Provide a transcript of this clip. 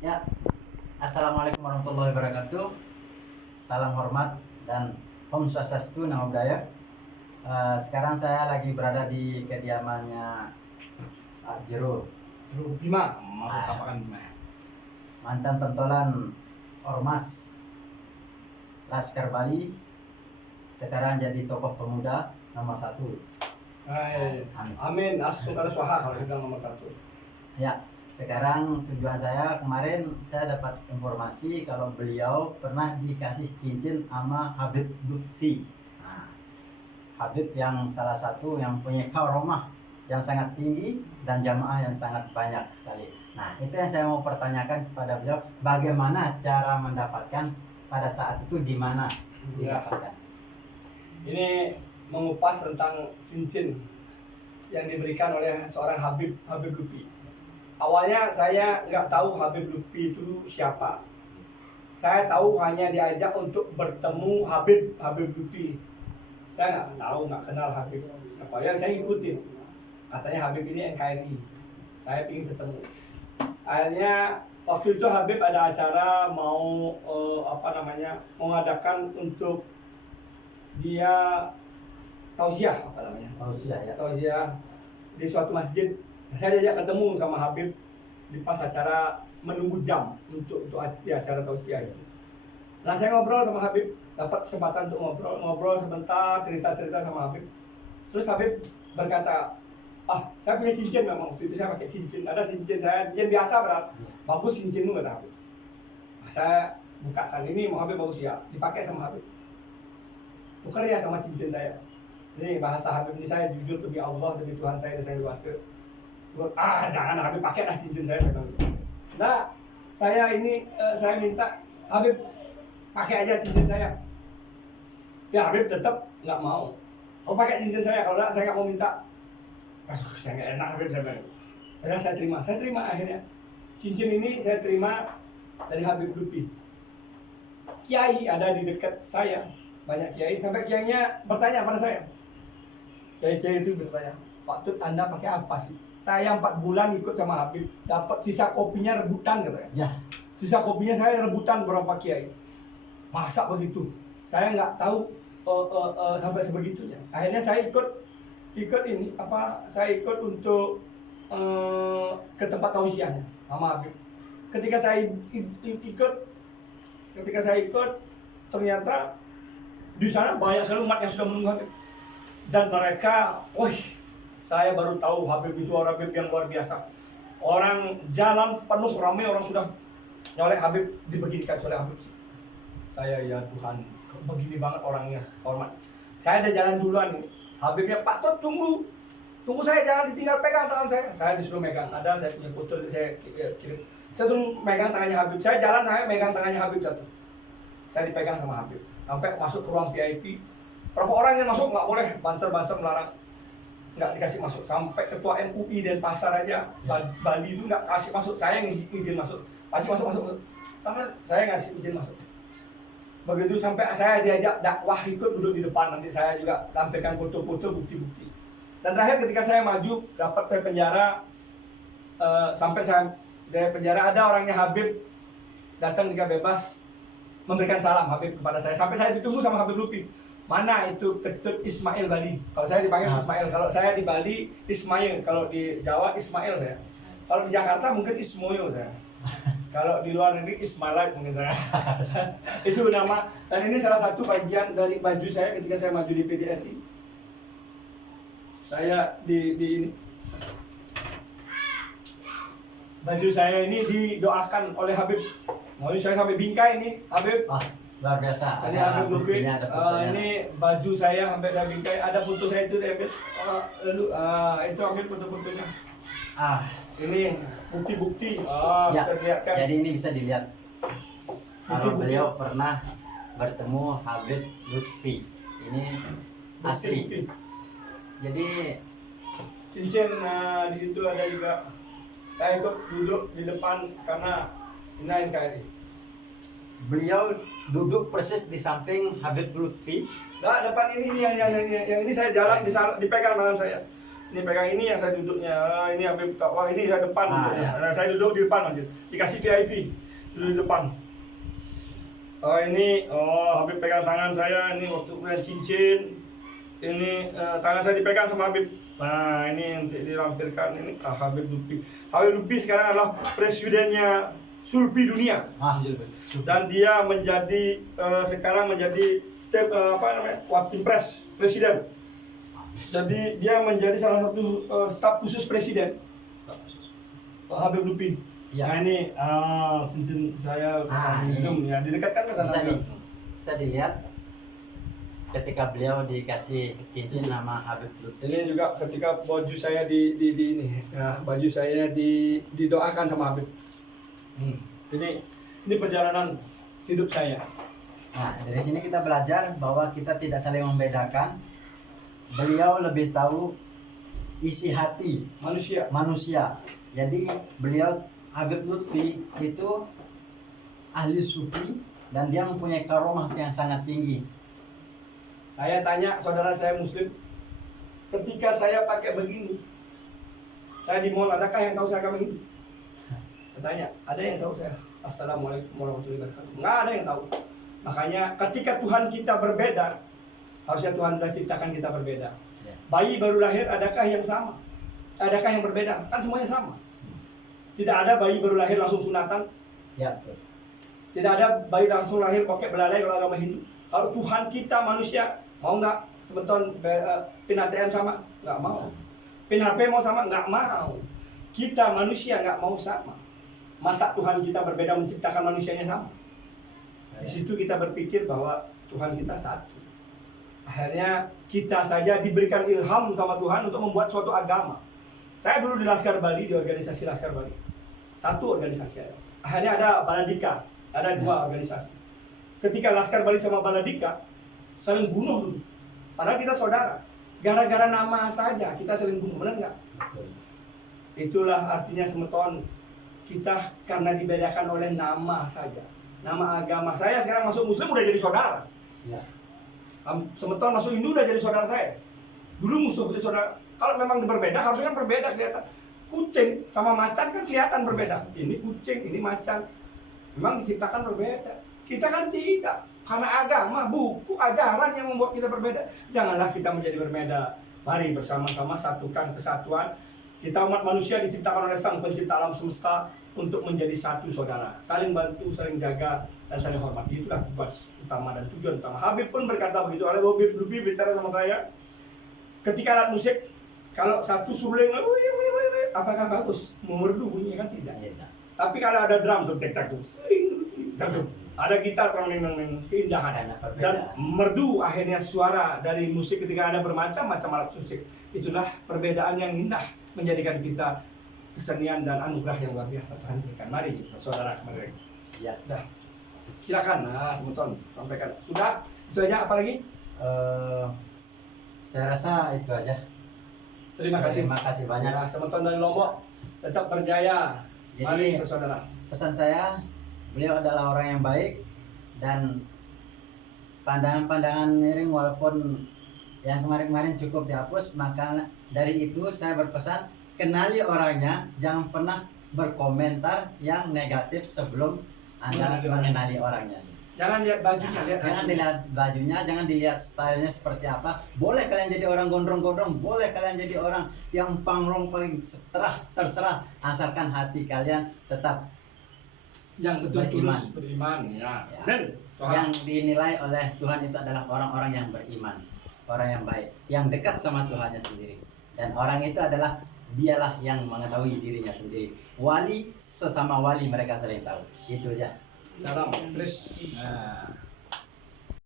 Ya, assalamualaikum warahmatullahi wabarakatuh. Salam hormat dan Om Swastiastu, Namo Buddhaya. Sekarang saya lagi berada di kediamannya Pak Jero, Bima, mau tapakan Bima. mantan pentolan Ormas Laskar Bali, sekarang jadi tokoh pemuda nomor 1. Amin. Saudara Swaha kalau bilang nomor 1. Ya, sekarang tujuan saya kemarin saya dapat informasi kalau beliau pernah dikasih cincin sama Habib Lutfi. Nah, Habib yang salah satu yang punya karomah yang sangat tinggi dan jamaah yang sangat banyak sekali. Nah, itu yang saya mau pertanyakan kepada beliau, bagaimana cara mendapatkan pada saat itu, di mana didapatkan? Ini mengupas tentang cincin yang diberikan oleh seorang Habib Lutfi. Awalnya saya nggak tahu Habib Lutfi itu siapa. Saya tahu hanya diajak untuk bertemu Habib Lutfi. Saya nggak tahu, nggak kenal Habib siapa. Yang saya ikutin, katanya Habib ini NKRI. Saya ingin ketemu. Akhirnya waktu itu Habib ada acara mau mengadakan untuk dia tausiah tausiah di suatu masjid. Saya diajak ketemu sama Habib di pas acara menunggu jam untuk di acara tausiah itu. Nah, saya ngobrol sama Habib, dapat kesempatan untuk ngobrol sebentar, cerita sama Habib. Terus Habib berkata, saya punya cincin, memang waktu itu saya pakai cincin. Ada cincin saya, cincin biasa berat. Bagus cincinmu, kata Habib. Nah, saya bukakan, ini mau Habib bagus ya, dipakai sama Habib. Tukar ya sama cincin saya. Ini bahasa Habib ini, saya jujur demi Allah, demi Tuhan saya, dan saya luasa. Jangan Habib pakai dah cincin saya. Nah, saya minta Habib pakai aja cincin saya. Ya, Habib tetap nggak mau. Kau pakai cincin saya, kalau enggak saya nggak mau minta. Saya nggak enak Habib, saya terima akhirnya. Cincin ini saya terima dari Habib Lutfi. Kiai ada di dekat saya, banyak kiai, sampai kiainya bertanya pada saya. Kiai itu bertanya, Pak Tut, Anda pakai apa sih? Saya 4 bulan ikut sama Habib, dapat sisa kopinya rebutan, katanya. Ya, Sisa kopinya saya rebutan berapa kiai. Masa begitu? Saya nggak tahu sampai sebegitunya. Akhirnya saya ikut untuk ke tempat tausiahnya sama Habib. Ketika saya ikut, ternyata di sana banyak sekali umat yang sudah menunggu Habib. Dan mereka, saya baru tahu Habib itu orang Habib yang luar biasa. Orang jalan penuh ramai, orang sudah nyolek Habib, dibeginikan oleh Habib. Saya, ya Tuhan, begini banget orangnya, hormat. Saya ada jalan duluan nih. Habibnya, Pak Tut, tunggu saya, jangan ditinggal, pegang tangan saya. Saya disuruh megang, saya punya foto, saya kirim. Saya terus megang tangannya Habib. Saya jalan, saya megang tangannya Habib jatuh. Saya dipegang sama Habib. Sampai masuk ke ruang VIP. Berapa orang yang masuk nggak boleh, banser melarang, nggak dikasih masuk. Sampai ketua MUI dan pasar aja, Bali itu nggak kasih masuk. Saya izin masuk, pasti masuk. Karena saya ngasih izin masuk. Begitu sampai saya diajak dakwah, ikut duduk di depan, nanti saya juga tampilkan foto-foto, bukti-bukti. Dan terakhir ketika saya maju dapat dari penjara, sampai saya dari penjara ada orangnya Habib datang ketika bebas memberikan salam Habib kepada saya. Sampai saya ditunggu sama Habib Lutfi. Mana itu Ketut Ismail Bali? Kalau saya dipanggil Ismail, kalau saya di Bali Ismail, kalau di Jawa Ismail saya. Kalau di Jakarta mungkin Ismoyo saya. Kalau di luar negeri Ismail mungkin saya. Itu nama. Dan ini salah satu bagian dari baju saya ketika saya maju di PDRI. Saya di ini. Baju saya ini didoakan oleh Habib. Mau saya sampai bingkai ini, Habib. luar biasa. Ini Habib Lutfi. Ini baju saya sampai dari bingkai. Ada foto saya itu diambil. Itu ambil foto-fotonya. Ini bukti-bukti. Ya, Bisa dilihatkan. jadi ini bisa dilihat kalau beliau pernah bertemu Habib Lutfi. Ini asli. Bukti. Jadi Cincin di situ ada juga. Saya ikut duduk di depan karena ini NKRI. beliau duduk persis di samping Habib Lutfi. Nah, depan ini yang ini saya jalan dipegang tangan saya. Ini pegang ini yang saya duduknya. Ini Habib, wah ini saya depan duduknya. Ya. Nah, saya duduk di depan masjid. Dikasih VIP, duduk di depan. Ini Habib pegang tangan saya. Ini waktu punya cincin. Ini tangan saya dipegang sama Habib. Nah ini yang dilampirkan ini Habib Lutfi. Habib Lutfi sekarang adalah presidennya Sulpi dunia. Dan dia menjadi sekarang menjadi Watim presiden. Jadi dia menjadi salah satu staf khusus presiden. Habib Lutfi. Ya. Nah ini cincin saya zoom ya, didekatkan ke sana. Bisa dilihat ketika beliau dikasih cincin nama Habib Lutfi. Ini juga ketika baju saya di ini, ya, baju saya didoakan sama Habib. Ini perjalanan hidup saya. Nah, dari sini kita belajar bahwa kita tidak saling membedakan. Beliau lebih tahu isi hati manusia. Jadi beliau Habib Lutfi itu ahli sufi dan dia mempunyai karomah yang sangat tinggi. Saya tanya saudara saya Muslim, ketika saya pakai begini, saya di mall, adakah yang tahu saya agama Hindu? Saya tanya, ada yang tahu saya? Assalamualaikum warahmatullahi wabarakatuh. Nggak ada yang tahu. Makanya ketika Tuhan kita berbeda, harusnya Tuhan sudah ciptakan kita berbeda. Bayi baru lahir, adakah yang sama? Adakah yang berbeda? Kan semuanya sama. Tidak ada bayi baru lahir langsung sunatan. Ya, betul. Tidak ada bayi langsung lahir pakai belalai kalau agama Hindu. Kalau Tuhan kita manusia, mau nggak sebeton pin ATM sama? Nggak mau. Pin HP mau sama? Nggak mau. Kita manusia nggak mau sama. Masa Tuhan kita berbeda menciptakan manusianya sama? Di situ kita berpikir bahwa Tuhan kita satu. Akhirnya kita saja diberikan ilham sama Tuhan untuk membuat suatu agama. Saya dulu di Laskar Bali, di organisasi Laskar Bali. Satu organisasi. Akhirnya ada Baladika, ada dua organisasi. Ketika Laskar Bali sama Baladika saling bunuh dulu. Padahal kita saudara. Gara-gara nama saja kita saling bunuh, benar nggak? Itulah artinya semeton kita karena dibedakan oleh nama saja. Nama agama. Saya sekarang masuk Muslim udah jadi saudara. Ya. Semeton masuk Hindu udah jadi saudara saya. Dulu musuh jadi saudara. Kalau memang berbeda, harusnya kan berbeda kelihatan. Kucing sama macan kan kelihatan berbeda. Ini kucing, ini macan. Memang diciptakan berbeda. Kita kan tidak. Karena agama, buku, ajaran yang membuat kita berbeda. Janganlah kita menjadi berbeda. Mari bersama-sama satukan kesatuan. Kita umat manusia diciptakan oleh Sang Pencipta alam semesta untuk menjadi satu saudara. Saling bantu, saling jaga, dan saling hormat. Itulah tugas utama dan tujuan utama. Habib pun berkata begitu. Oleh Habib Lutfi bicara sama saya. Ketika alat musik, kalau satu suling, apakah bagus? Memerdu bunyinya kan tidak. Tapi kalau ada drum, ada gitar, keindahan dan merdu akhirnya suara dari musik ketika ada bermacam-macam alat musik. Itulah perbedaan yang indah menjadikan kita kesenian dan anugerah yang luar biasa Tuhan berikan. Mari saudara kemarin. Ya. Dah. Silakan, semeton sampaikan. Sudah? Itu aja, apa lagi? Saya rasa itu aja. Terima kasih. Terima kasih banyak. Nah, semeton dari Lombok tetap berjaya. Mari Jadi bersaudara. pesan saya, beliau adalah orang yang baik dan pandangan-pandangan miring walaupun yang kemarin-kemarin cukup dihapus, maka dari itu saya berpesan kenali orangnya, jangan pernah berkomentar yang negatif sebelum Anda mengenali orangnya. Jangan lihat bajunya, Jangan dilihat bajunya, jangan dilihat stylenya seperti apa. Boleh kalian jadi orang gondrong-gondrong, boleh kalian jadi orang yang pangrong paling terserah, asalkan hati kalian tetap yang betul tulus beriman ya. Dan yang dinilai oleh Tuhan itu adalah orang-orang yang beriman, orang yang baik, yang dekat sama Tuhannya sendiri. Dan orang itu adalah dialah yang mengetahui dirinya sendiri. Wali sesama wali mereka saling tahu. Itu aja. Salam, please.